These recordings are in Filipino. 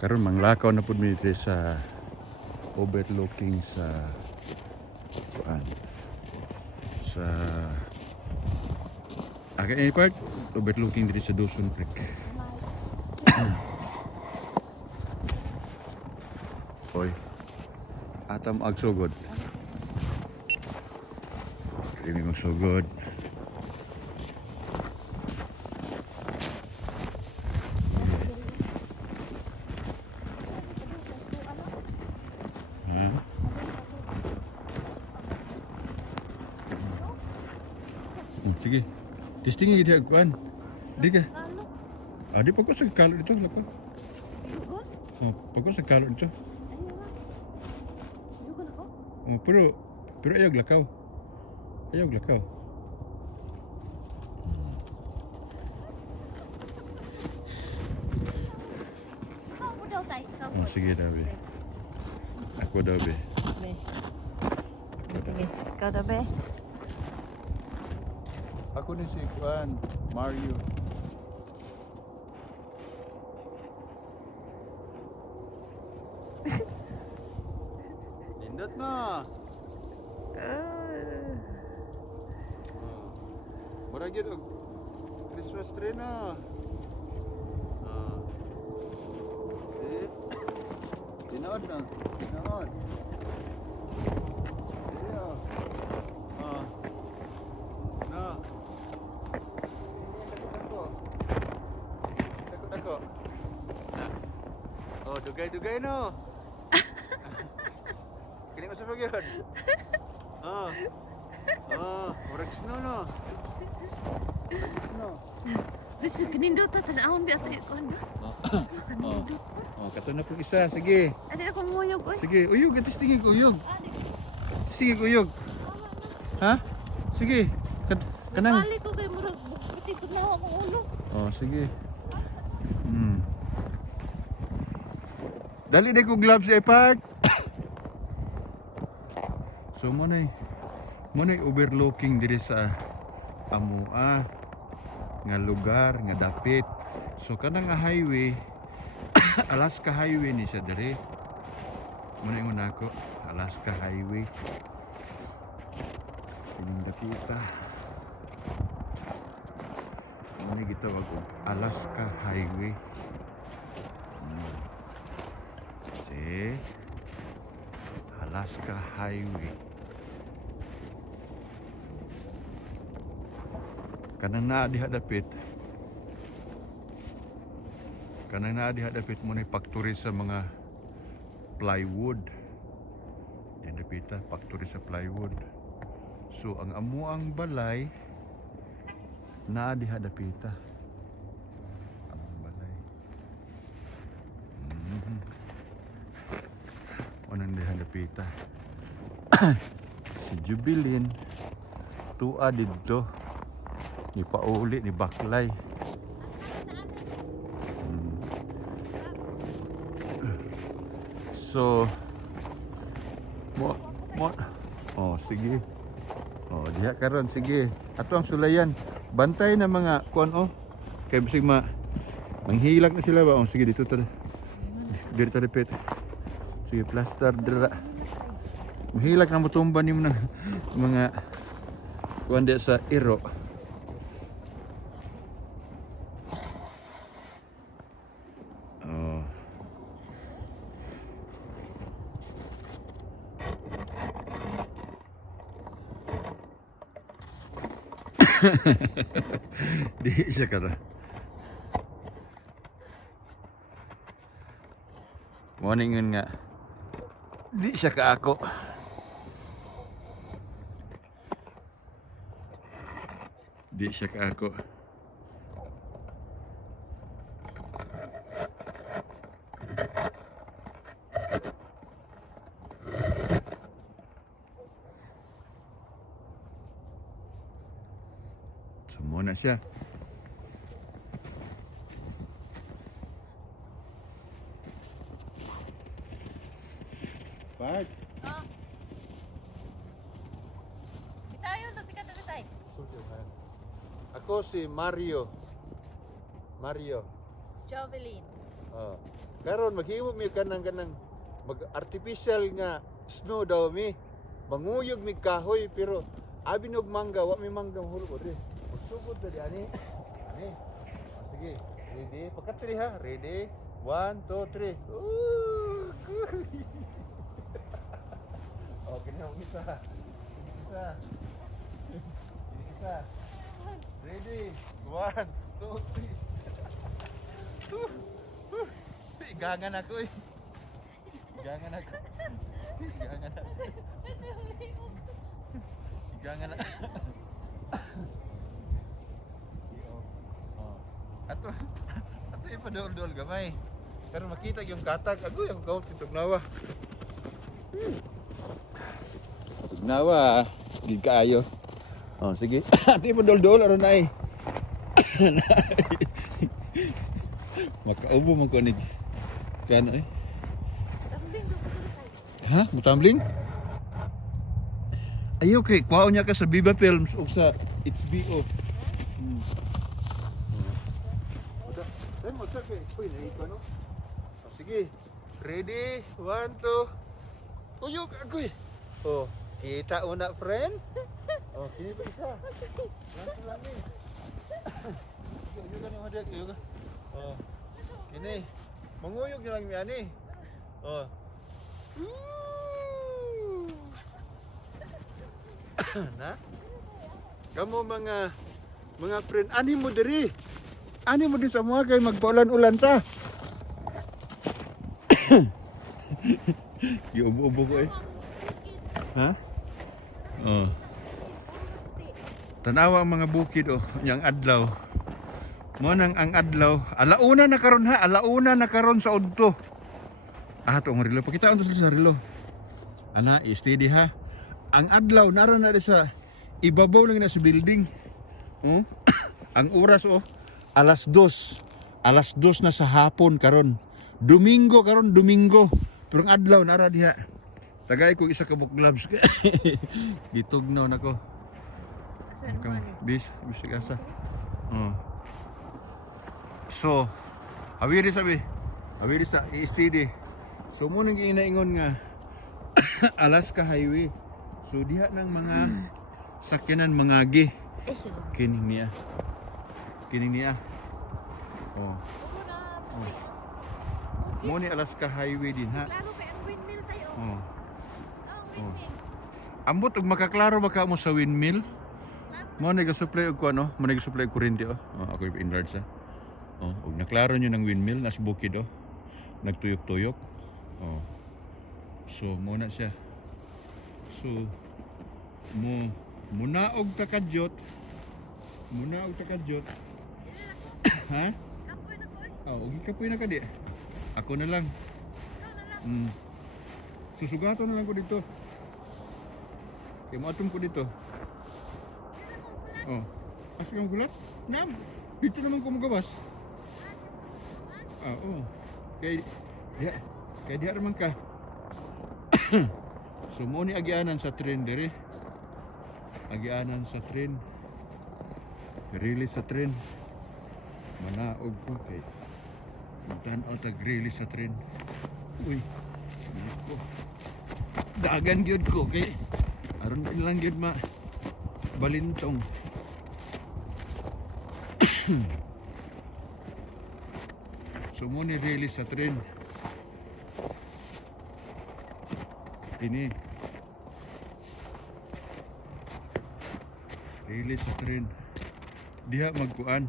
Karon manglakaw na pud mi diri sa overlooking sa kuan sa Park, overlooking diri sa Dawson Creek. Oy, atam ag sugod. Dili mo sugod. Sige. Testingin gid kuan. Di ka. Di pa ko sa kalo dito lako. Pag ko sa kalo dito. Pero ayaw lakaw. Ayaw lakaw. Sige daw be. Ako daw be. Sige, ikaw daw be. Ako ni si kuan Mario. Nindot na. Mura gyud og Christmas tree na. Tinood na. Tinood. Yeah. Na. Dako. Oh, dugay-dugay no. Kini mo sunod yun. Murag snow no. Basta kanindot ta tanawon bi ato kon. Kato na pong isa, sige. Adi na kong nguyog oy. Sige, uyog, atis tingin ko uyog. Sige, uyog. Ha? Sige. Kanang. Balik ko kay murag biti tunaw akong ulo. Sige. Dali na ko gloves sa Park. So mo na overlooking diri sa amua nga lugar nga dapit. So kanang nga highway Alaska Highway ni siya diri. Muna ingon ako, Alaska Highway. Ining dakita. Muna gitawag og Alaska Highway. Si Alaska Highway. Kanang naa diha dapit. Kanang naa diha dapit mo na factory sa mga plywood. Yan dapita, factory sa plywood. So ang amuang balay naa diha dapita. Ang balay. Unang diha dapita. Si Jubilin tuwa didto. Ni pauli ni Baklay. So sige. Diha karon sige. Ato ang sulayan. Bantay na mga kuan kay bisig manghilak na sila ba? Sige dito ta. Dito ta dapit. Sige plaster dira. Mahilak na mutumba nimo ng mga kuan diha sa iro. Di siya kata. Morningon nga. Di siya ka ako. Di siya ka ako. Muna siya. Bag. Bitayon to tika bitay. Ako si Mario. Jovelyn. Karon maghimo mi kanang mag-artificial nga snow daw mi. Manguyog mi kahoy pero abi nog mangga, wa mi mangga hulog ri. Magsugod na di ani. Ani. Sige, ready? Pagkatri ha, ready? 1, 2, 3. Okay na, isa. Isa. Isa. Ready? 1, 2, 3. Igangan ako eh. Igangan ako. Igangan ako. Igangan ako. Ato yung padol-dol gamay. Pero makita yung katag. Agoy, ang kawat yung tugnawa. Tugnawa, di kaayo. Oh, sige. Ato yung padol-dol, aron na eh. Makaubo man ko ni. Kano eh? Tumbling daw ko tay. Ha? Mutambling? Ay, okay. Kuhaon niya ka sa Viva Films o sa HBO. Then mo-check eh. Uy, naiko no? Oh, sige. Ready? 1, 2. Uyog ako eh. Oh, kita una friend. Oh, kini pa isa. Lanto lang eh. Uyog ni mo dek, uyog. Oh. Kini. Manguyog na lang mi ani. Oh. Na? Kamu mga friend, ani mo diri. Ani mo din sa mga kay magpaulan-ulan ta. Giubo-ubo ko eh. Ha? Oh. Tanawa ang mga bukid oh, yang adlaw. Mo nang ang adlaw, alauna na karon ha, alauna na karon sa udto. Tong relo, pakita unto sa relo. Ana, steady ha. Ang adlaw naron na sa ibabaw lang na sa building. Oh? Ang oras oh, alas 2. Alas 2 na sa hapon karon. Domingo karon, Domingo. Pero ang adlaw nara diha. Tagay ko isa ka book gloves. Gitugnaw nako. Asan mo ani? Bis asa. Oh. So, awiri sabi. Awiri sa steady. So mo nang inaingon nga Alaska Highway. So diha ng mga sakyanan mangagi. Eso. Kining niya. Kining niya. Oh. Oh. Mo ni Alaska Highway din ha. Klaro kay ang windmill tayo. Oh. Windmill. Ambot og makaklaro ba ka mo sa windmill? Mo ni ga-supply og kuno, mo ni ga-supply og kuryente oh. Oh, ako i-enlarge sa. Oh, og naklaro nyo ng windmill nas bukid oh. Nagtuyok-tuyok. Oh. So mo na siya. So munaog takadyot. Munaog takadyot. Ha? Kapoy na ko. Oh, ugi kapoy na ka di. Ako na lang. Susugato na lang ko dito. Kaya mo ko dito. Oh. Asa kang gulat? Nam. Dito naman ko magawas. Oh. Kaya diha naman ka. So mo ni agianan sa tren dire. Agianan sa tren. Release sa tren. Manaog ko kay tan-aw tag release sa tren. Uy. Ko. Dagan gyud ko kay aron ba lang gyud ma balintong. So mo ni release sa tren. Ini release sa tren. Diha magkuan.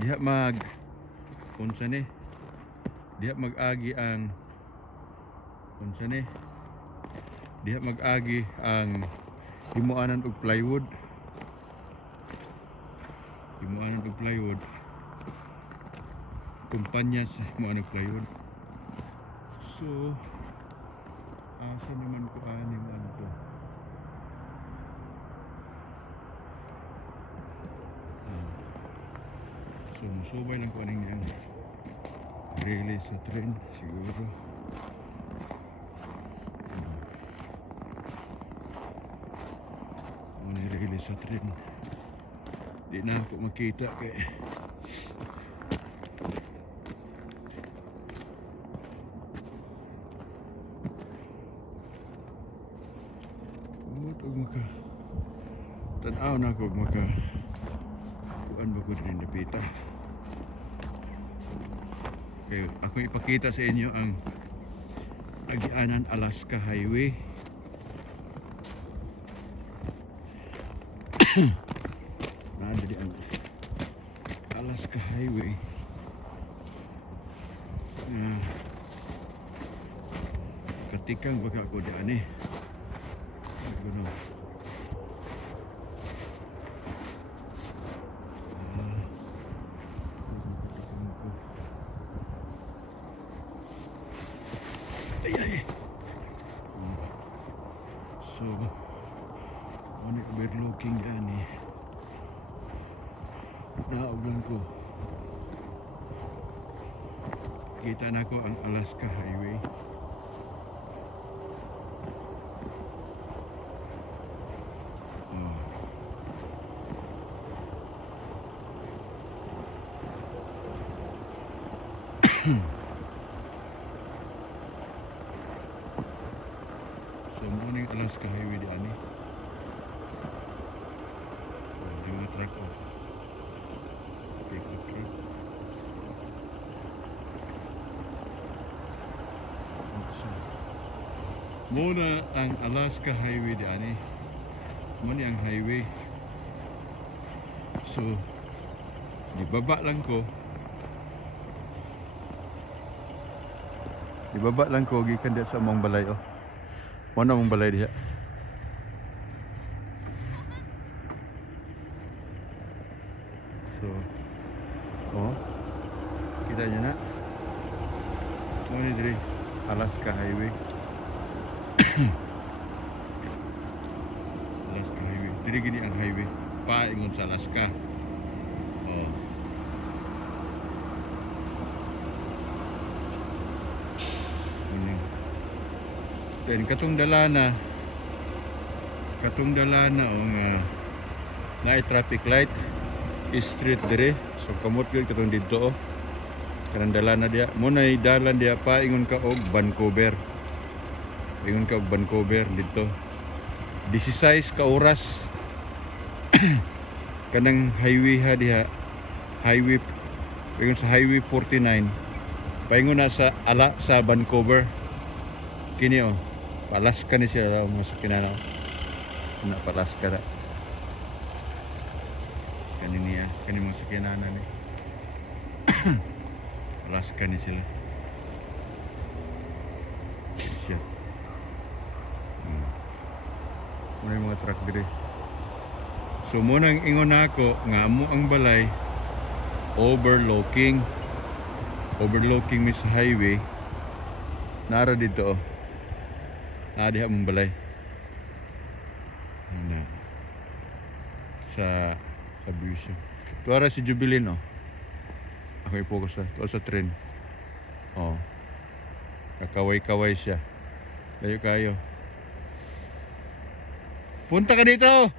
Diha mag unsa ni? Diha mag-agi ang unsa ni? Diha mag-agi ang himuanan og plywood. Himuanan og plywood. Kumpanya sa himuanan og plywood. So asa naman ko aning ano to? So musubay lang ko aning yan. Release sa tren siguro. Muna release sa tren. Di na ako makita kay Tanaw na ako maka kuan ba ko rin napita. Okay, ako ipakita sa inyo ang Agianan Alaska Highway. Nandali ang Alaska Highway. Katikang baka ako diyan eh. Ano? Ay. So, ano overlooking gani. Naoglan ko. Kita na ko ang Alaska Highway. So, muna yung Alaska Highway di ani. Yung mga truck ko. Take the truck. Muna ang Alaska Highway di ani. Muna ang highway. So, di baba lang ko. Ibaba lang ko gikan diha sa among balay oh. Mana among balay diha. So, oh. Kita niyo na. Mo ni diri Alaska Highway. Alaska Highway. Diri gini ang highway paingon sa Alaska. Oh. Then katong dalana o nga na traffic light street dire, so kamot gyud katong didto oh. Kanang dalana dia mo na dalan dia paingon ka og Vancouver. Ingon ka og Vancouver didto 16 ka oras. Kanang highway ha diha, highway paingon sa highway 49 paingon na sa Vancouver kini oh. Alaska ni siya mas kinana. Na Alaska ra. Kaniniya, kani mo sa kinana ni. Alaska ni sila. Siya. Muna yung mga truck diri. So muna ang ingon nako nga amo ang balay overlooking mi sa highway. Nara dito oh. Diha mong balay. Ano? Sa Busyo. Tuara si Jubilin oh. Ako i-focus na. Tuwa sa tren. Oh. Kakaway-kaway siya. Layo kayo. Punta ka dito!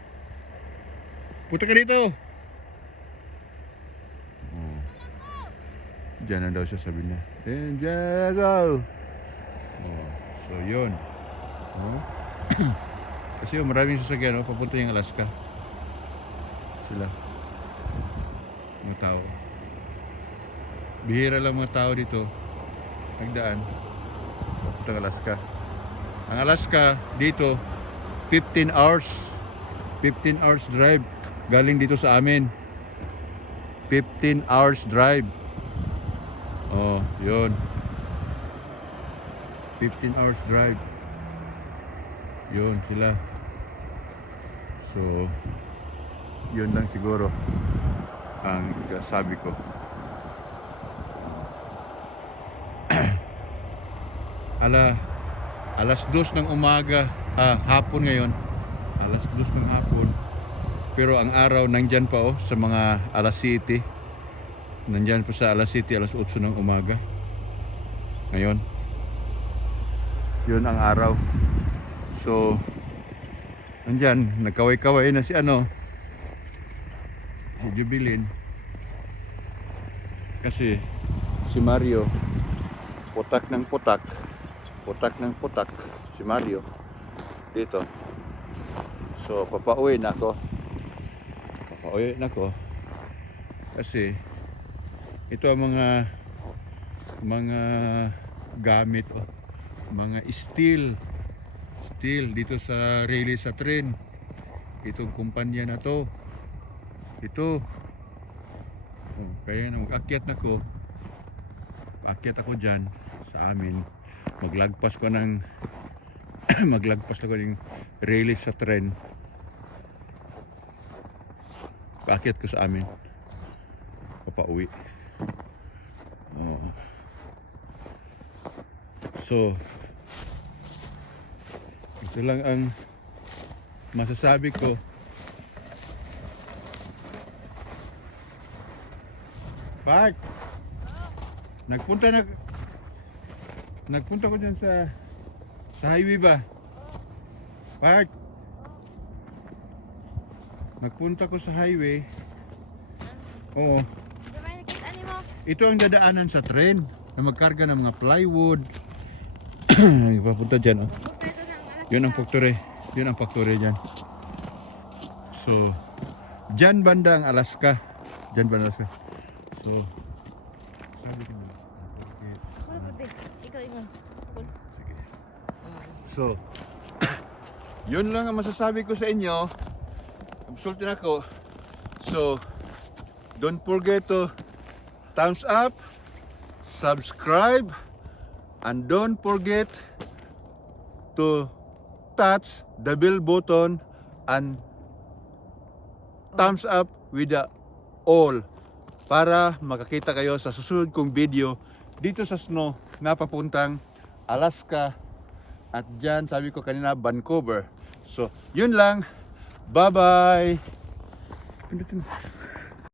Punta ka dito! Oh. Diyan na daw siya sabi niya. Diego! Oh. So yun. Oh. Kasi maraming sasakyan papunta yung Alaska. Sila mga tao. Bihira lang mga tao dito nagdaan papunta ng Alaska. Ang Alaska dito 15 hours drive galing dito sa amin. 15 hours drive. Oh, yun. 15 hours drive. Yun sila. So, yun lang siguro ang sabi ko. Alas 2 ng umaga, hapon ngayon. Alas 2 ng hapon. Pero ang araw nandyan pa oh, sa mga alas 7. Nandyan pa sa alas 7, alas 8 ng umaga. Ngayon. Yun ang araw. So, nandyan, nagkaway-kaway na si si Jubilin. Kasi si Mario, putak ng putak si Mario dito. So, papauwi na ako. Pauwi na ko. Kasi ito ang mga gamit, oh. Mga steel dito sa relay sa tren. Itong kumpanya na to. Ito. Oh, kaya na mag-akyat na ko. Akyat ako dyan sa amin. Maglagpas ko ng maglagpas ako ng relay sa tren. Paakyat ko sa amin. Papauwi. Oh. So, ito lang ang masasabi ko. Pak! Nagpunta ko dyan sa highway ba? Pak! Nagpunta ko sa highway. Oo. Gamay nakita ni mo. Ito ang dadaanan sa tren na magkarga ng mga plywood. Ipapunta dyan, oh. Punta ito ng alas. Yun ang factory. Yun ang factory dyan. So, dyan banda ang Alaska. Dyan banda Alaska. So, sabi ko na. Wala pa, babe. Ikaw ingon. Sige. So, yun lang ang masasabi ko sa inyo. Absolute na ako. So, don't forget to thumbs up, subscribe, and don't forget to touch the bell button and thumbs up with the all para makakita kayo sa susunod kong video dito sa snow na papuntang Alaska at dyan sabi ko kanina Vancouver. So yun lang, bye bye.